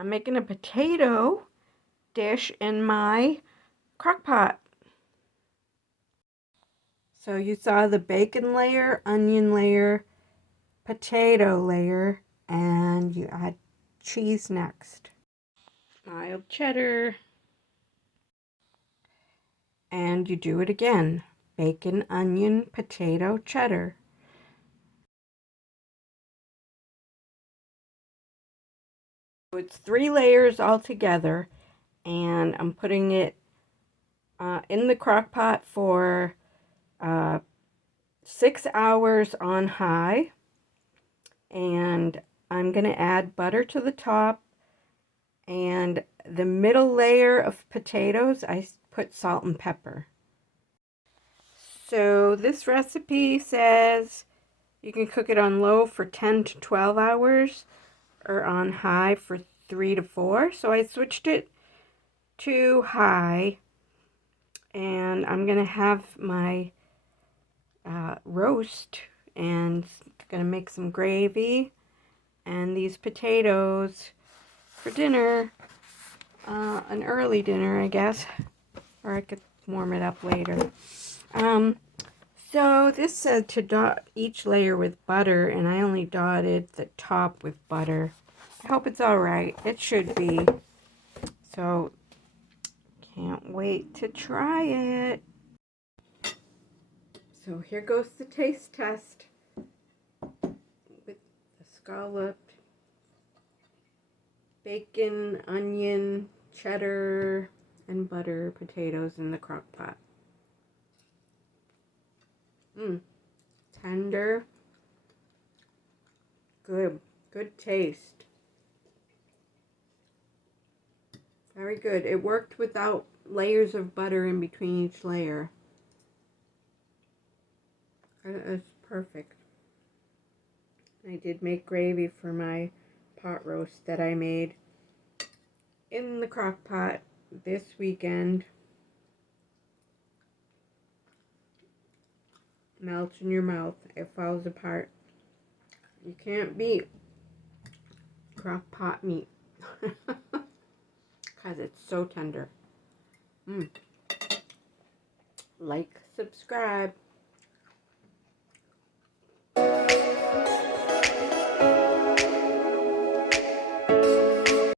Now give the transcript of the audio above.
I'm making a potato dish in my crock pot. So you saw the bacon layer, onion layer, potato layer, and you add cheese next. Mild cheddar. And you do it again. Bacon, onion, potato, cheddar. So it's 3 layers all together, and I'm putting it in the crock pot for 6 hours on high, and I'm going to add butter to the top, and the middle layer of potatoes I put salt and pepper. So this recipe says you can cook it on low for 10 to 12 hours or on high for 3 to 4. So I switched it to high, and I'm going to have my roast, and going to make some gravy and these potatoes for dinner, an early dinner, I guess, or I could warm it up later. So this said to dot each layer with butter, and I only dotted the top with butter. I hope it's all right. It should be. So can't wait to try it. So here goes the taste test with the scalloped bacon, onion, cheddar, and butter potatoes in the crock pot. Tender. Good taste. Very good. It worked without layers of butter in between each layer. It's perfect. I did make gravy for my pot roast that I made in the crock pot this weekend. Melts in your mouth. It falls apart. You can't beat crock pot meat because it's so tender. Like, subscribe.